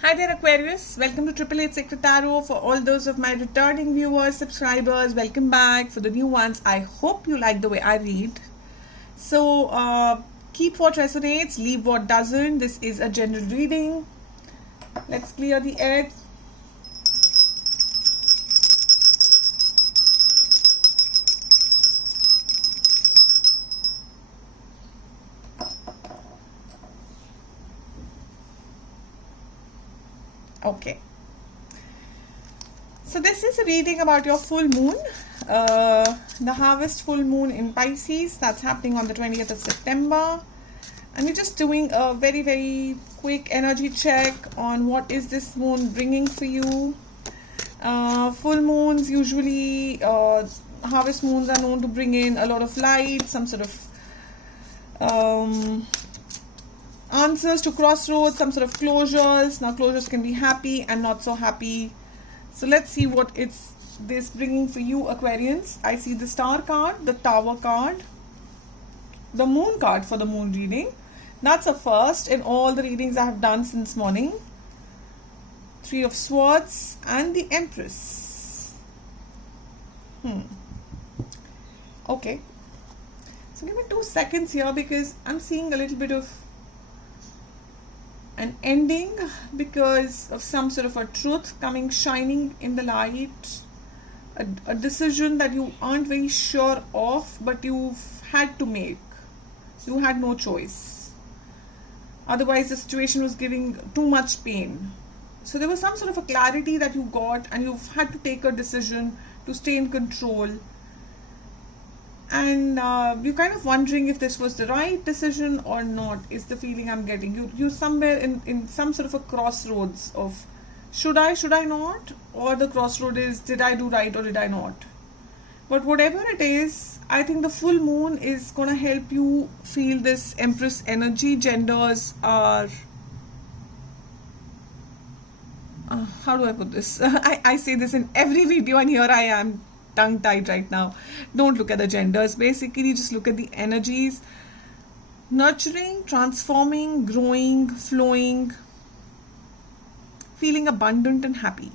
Hi there Aquarius, welcome to 888 Sacred Tarot. For all those of my returning viewers, subscribers, welcome back. For the new ones, I hope you like the way I read. So keep what resonates, leave what doesn't. This is a general reading. Let's clear the air. Okay. So this is a reading about your full moon, the harvest full moon in Pisces. That's happening on the 20th of September. And we're just doing a very, very quick energy check on what is this moon bringing for you. Full moons usually, harvest moons are known to bring in a lot of light, some sort of answers to crossroads, some sort of closures. Now closures can be happy and not so happy. So let's see what it's this bringing for you, Aquarians. I see the Star card, the Tower card, the Moon card for the moon reading. That's a first in all the readings I have done since morning. Three of Swords and the Empress. Okay. So give me 2 seconds here because I'm seeing a little bit of an ending because of some sort of a truth coming shining in the light, a decision that you aren't very sure of but you've had to make. You had no choice, otherwise the situation was giving too much pain. So there was some sort of a clarity that you got and you've had to take a decision to stay in control. And you're kind of wondering if this was the right decision or not, is the feeling I'm getting. You're somewhere in some sort of a crossroads of should I not, or the crossroad is did I do right or did I not. But whatever it is, I think the full moon is going to help you feel this Empress energy. Genders are how do I put this? I say this in every video and here I am tongue-tied right now. Don't look at the genders. Basically, just look at the energies. Nurturing, transforming, growing, flowing, feeling abundant and happy.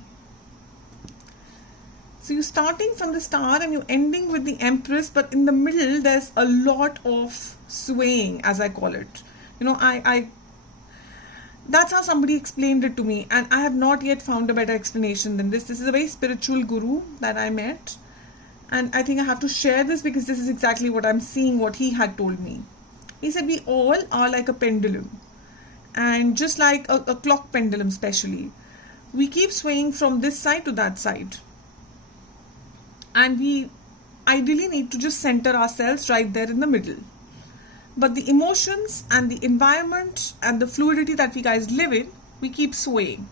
So you're starting from the Star and you're ending with the Empress, but in the middle there's a lot of swaying, as I call it. You know, I that's how somebody explained it to me, and I have not yet found a better explanation than this. This is a very spiritual guru that I met. And I think I have to share this because this is exactly what I'm seeing, what he had told me. He said we all are like a pendulum. And just like a clock pendulum especially, we keep swaying from this side to that side. And we ideally need to just center ourselves right there in the middle. But the emotions and the environment and the fluidity that we guys live in, we keep swaying.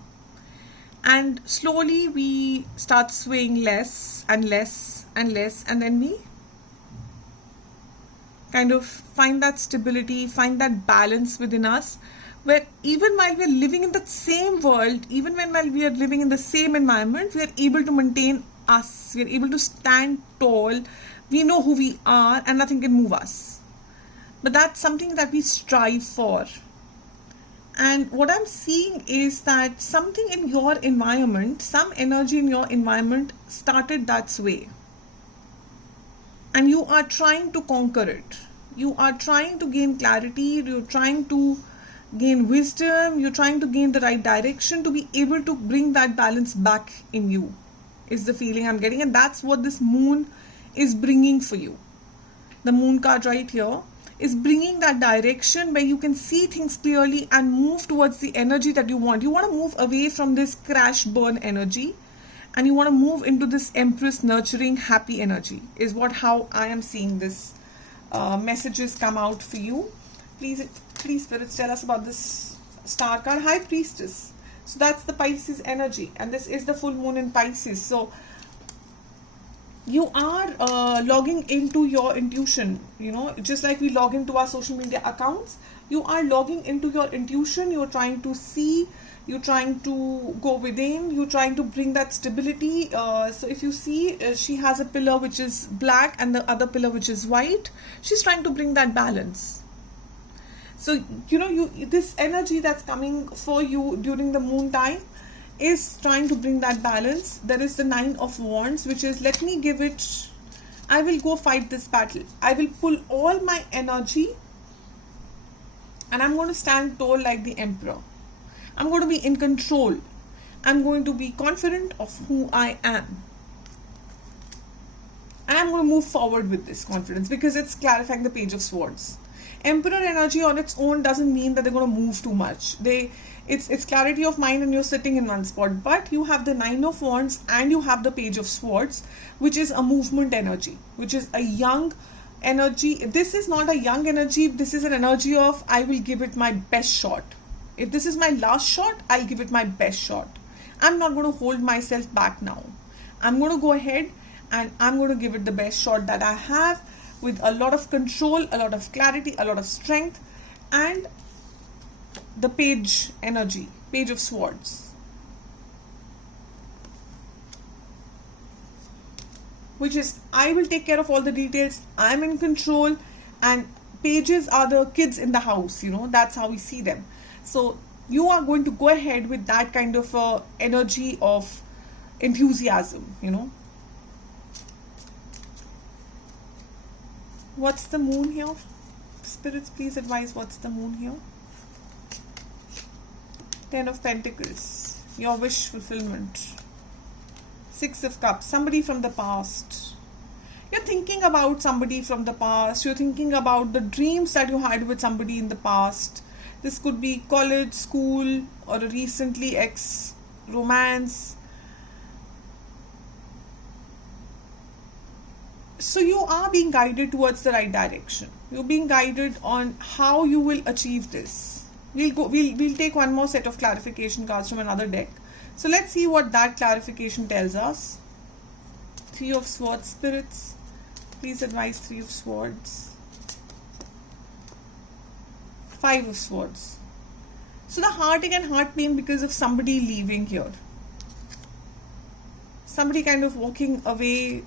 And slowly we start swaying less and less and less, and then we kind of find that stability, find that balance within us, where even while we are living in the same world, even while we are living in the same environment, we are able to maintain us, we are able to stand tall, we know who we are and nothing can move us. But that's something that we strive for. And what I'm seeing is that something in your environment, some energy in your environment started that way. And you are trying to conquer it. You are trying to gain clarity. You're trying to gain wisdom. You're trying to gain the right direction to be able to bring that balance back in you, is the feeling I'm getting. And that's what this moon is bringing for you. The moon card right here is bringing that direction where you can see things clearly and move towards the energy that you want. You want to move away from this crash burn energy and you want to move into this Empress nurturing happy energy, is how I am seeing this messages come out for you. Please spirits, tell us about this Star card. High Priestess. So that's the Pisces energy and this is the full moon in Pisces. So you are logging into your intuition, just like we log into our social media accounts. You are logging into your intuition. You're trying to see, you're trying to go within, you're trying to bring that stability. So if you see, she has a pillar which is black and the other pillar which is white. She's trying to bring that balance. So you this energy that's coming for you during the moon time is trying to bring that balance. There is the 9 of Wands, which is, let me give it, I will go fight this battle. I will pull all my energy and I'm going to stand tall like the Emperor. I'm going to be in control. I'm going to be confident of who I am. And I'm going to move forward with this confidence, because it's clarifying the Page of Swords. Emperor energy on its own doesn't mean that they're going to move too much. It's clarity of mind and you're sitting in one spot. But you have the 9 of Wands and you have the Page of Swords, which is a movement energy, which is a young energy. This is not a young energy. This is an energy of, I will give it my best shot. If this is my last shot, I'll give it my best shot. I'm not going to hold myself back now. I'm going to go ahead and I'm going to give it the best shot that I have, with a lot of control, a lot of clarity, a lot of strength, and the Page energy, Page of Swords, which is, I will take care of all the details, I'm in control, and pages are the kids in the house, that's how we see them. So you are going to go ahead with that kind of energy of enthusiasm, What's the moon here? Spirits, please advise what's the moon here. 10 of Pentacles, your wish fulfillment. 6 of Cups, somebody from the past. You're thinking about somebody from the past. You're thinking about the dreams that you had with somebody in the past. This could be college, school, or a recently ex-romance. So you are being guided towards the right direction. You're being guided on how you will achieve this. We'll take one more set of clarification cards from another deck. So let's see what that clarification tells us. 3 of Swords, spirits, please advise 3 of Swords. 5 of Swords. So the heartache and heart pain because of somebody leaving here. Somebody kind of walking away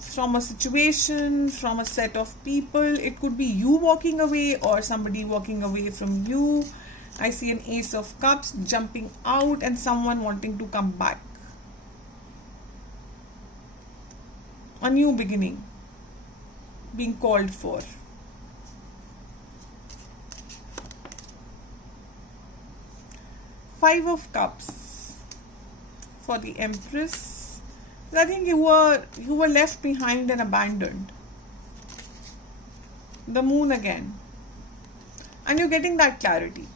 from a situation, from a set of people. It could be you walking away or somebody walking away from you. I see an Ace of Cups jumping out and someone wanting to come back. A new beginning being called for. Five of Cups for the Empress. I think you were left behind and abandoned. The Moon again. And you're getting that clarity.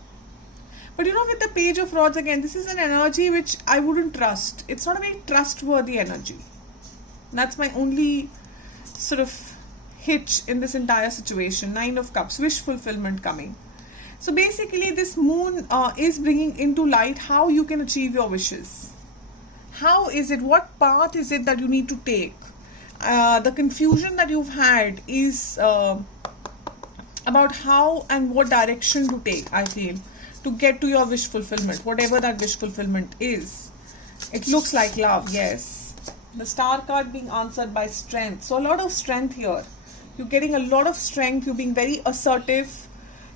But with the Page of Rods again, this is an energy which I wouldn't trust. It's not a very trustworthy energy. That's my only sort of hitch in this entire situation. 9 of Cups, wish fulfillment coming. So basically this Moon is bringing into light how you can achieve your wishes. How is it? What path is it that you need to take? The confusion that you've had is about how and what direction to take, I feel, to get to your wish fulfillment, whatever that wish fulfillment is. It looks like love, yes. The Star card being answered by strength. So a lot of strength here. You're getting a lot of strength. You're being very assertive.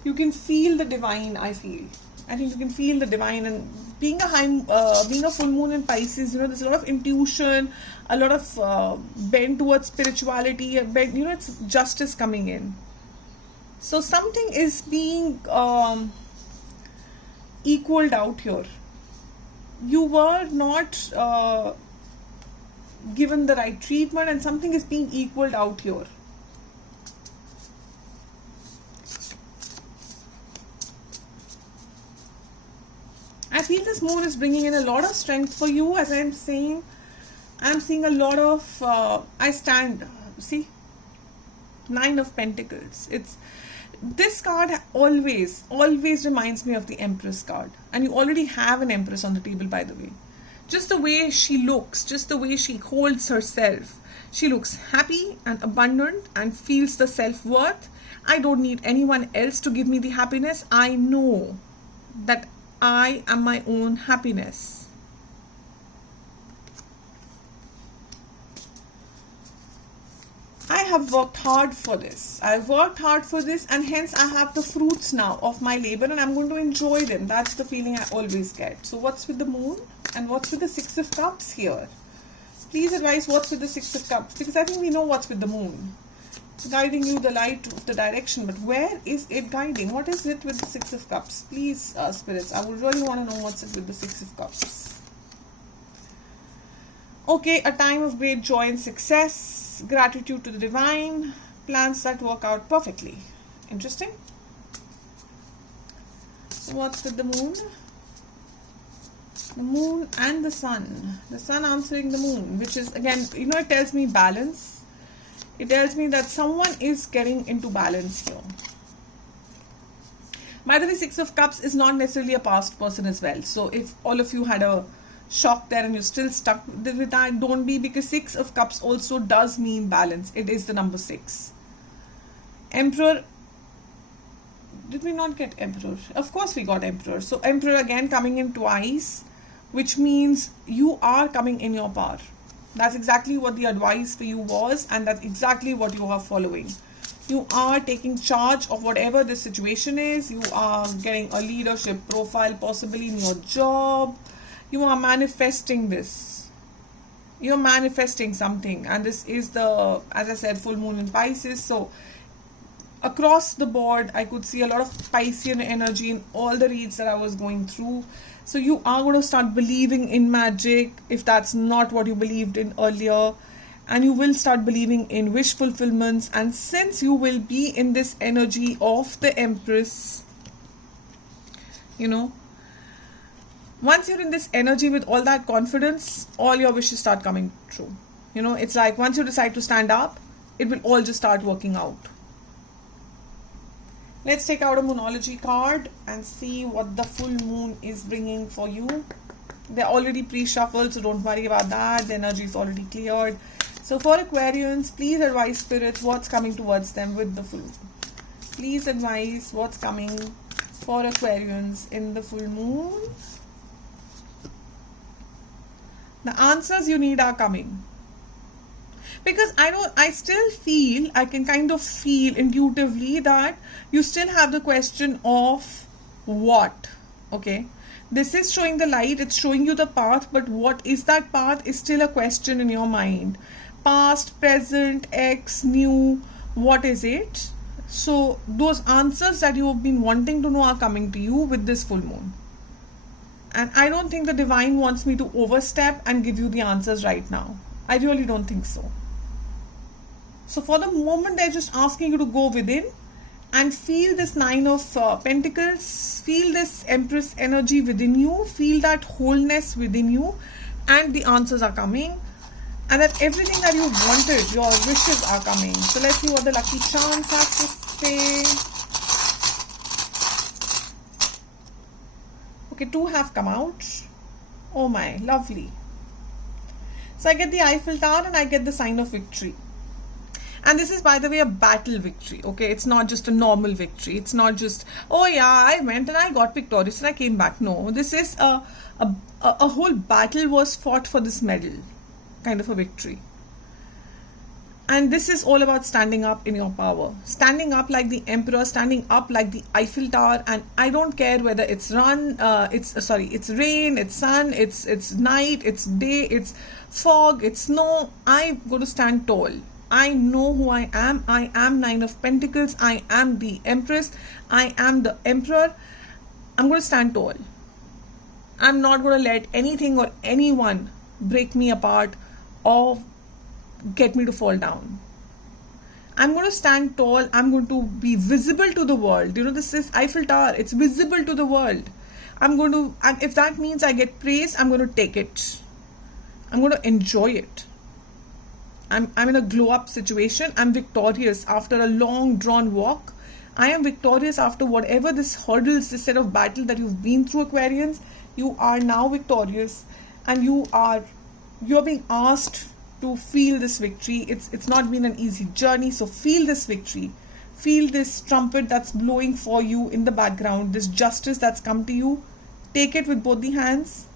You can feel the divine, I feel. I think you can feel the divine, and being a full moon in Pisces, there's a lot of intuition, a lot of bent towards spirituality, it's justice coming in. So something is being equaled out here. You were not given the right treatment, and something is being equaled out here. I feel this moon is bringing in a lot of strength for you. As I'm saying, I'm seeing a lot of see, 9 of Pentacles. This card always reminds me of the Empress card, and you already have an Empress on the table, by the way. Just the way she looks, just the way she holds herself, she looks happy and abundant and feels the self-worth. I don't need anyone else to give me the happiness. I know that I am my own happiness. I have worked hard for this. I've worked hard for this, and hence I have the fruits now of my labor, and I'm going to enjoy them. That's the feeling I always get. So what's with the moon and what's with the Six of Cups here? Please advise what's with the Six of Cups, because I think we know what's with the moon. It's guiding you the light of the direction, but where is it guiding? What is it with the Six of Cups? Please, spirits, I would really want to know what's it with the Six of Cups. Okay, a time of great joy and success, gratitude to the divine, plans that work out perfectly. Interesting. So what's with the moon? The moon and the sun. The sun answering the moon, which is, again, it tells me balance. It tells me that someone is getting into balance here. By the way, Six of Cups is not necessarily a past person as well. So if all of you had a shock there and you're still stuck with that, don't be, because Six of Cups also does mean balance. It is the number 6. Emperor. Did we not get Emperor? Of course we got Emperor. So Emperor again coming in twice, which means you are coming in your power. That's exactly what the advice for you was, and that's exactly what you are following. You are taking charge of whatever the situation is. You are getting a leadership profile, possibly in your job. You are manifesting this. You're manifesting something, and this is the, as I said, full moon in Pisces. So across the board, I could see a lot of Piscean energy in all the reads that I was going through. So you are going to start believing in magic if that's not what you believed in earlier. And you will start believing in wish fulfillments. And since you will be in this energy of the Empress, once you're in this energy with all that confidence, all your wishes start coming true. It's like once you decide to stand up, it will all just start working out. Let's take out a Moonology card and see what the full moon is bringing for you. They're already pre-shuffled, so don't worry about that. The energy is already cleared. So for Aquarians, please advise spirits what's coming towards them with the full moon. Please advise what's coming for Aquarians in the full moon. The answers you need are coming. Because I still feel, I can kind of feel intuitively that you still have the question of what, okay? This is showing the light, it's showing you the path, but what is that path is still a question in your mind. Past, present, X, new, what is it? So those answers that you have been wanting to know are coming to you with this full moon. And I don't think the divine wants me to overstep and give you the answers right now. I really don't think so. So for the moment, they're just asking you to go within and feel this Nine of Pentacles, feel this Empress energy within you, feel that wholeness within you, and the answers are coming. And that everything that you wanted, your wishes are coming. So let's see what the lucky charms have to say. Okay, 2 have come out. Oh my, lovely. So I get the Eiffel Tower and I get the sign of victory. And this is, by the way, a battle victory, okay? It's not just a normal victory. It's not just, oh yeah, I went and I got victorious and I came back. No, this is a whole battle was fought for this medal, kind of a victory. And this is all about standing up in your power. Standing up like the Emperor, standing up like the Eiffel Tower. And I don't care whether it's rain, it's sun, it's night, it's day, it's fog, it's snow. I'm going to stand tall. I know who I am. I am Nine of Pentacles. I am the Empress. I am the Emperor. I'm going to stand tall. I'm not going to let anything or anyone break me apart or get me to fall down. I'm going to stand tall. I'm going to be visible to the world. This is Eiffel Tower. It's visible to the world. And if that means I get praised, I'm going to take it. I'm going to enjoy it. I'm in a glow up situation. I'm victorious after a long drawn walk. I am victorious after whatever this hurdles, this set of battle that you've been through, Aquarians. You are now victorious, and you're being asked to feel this victory. It's not been an easy journey, so feel this victory. Feel this trumpet that's blowing for you in the background, this justice that's come to you. Take it with both the hands.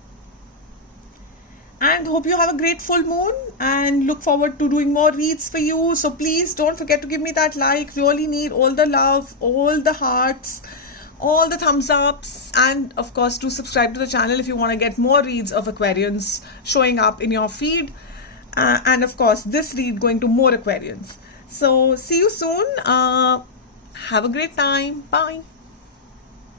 and hope you have a great full moon, and look forward to doing more reads for you. So please don't forget to give me that like. Really need all the love, all the hearts, all the thumbs ups, and of course to subscribe to the channel if you want to get more reads of Aquarians showing up in your feed, and of course this read going to more Aquarians. So see you soon. Have a great time. Bye.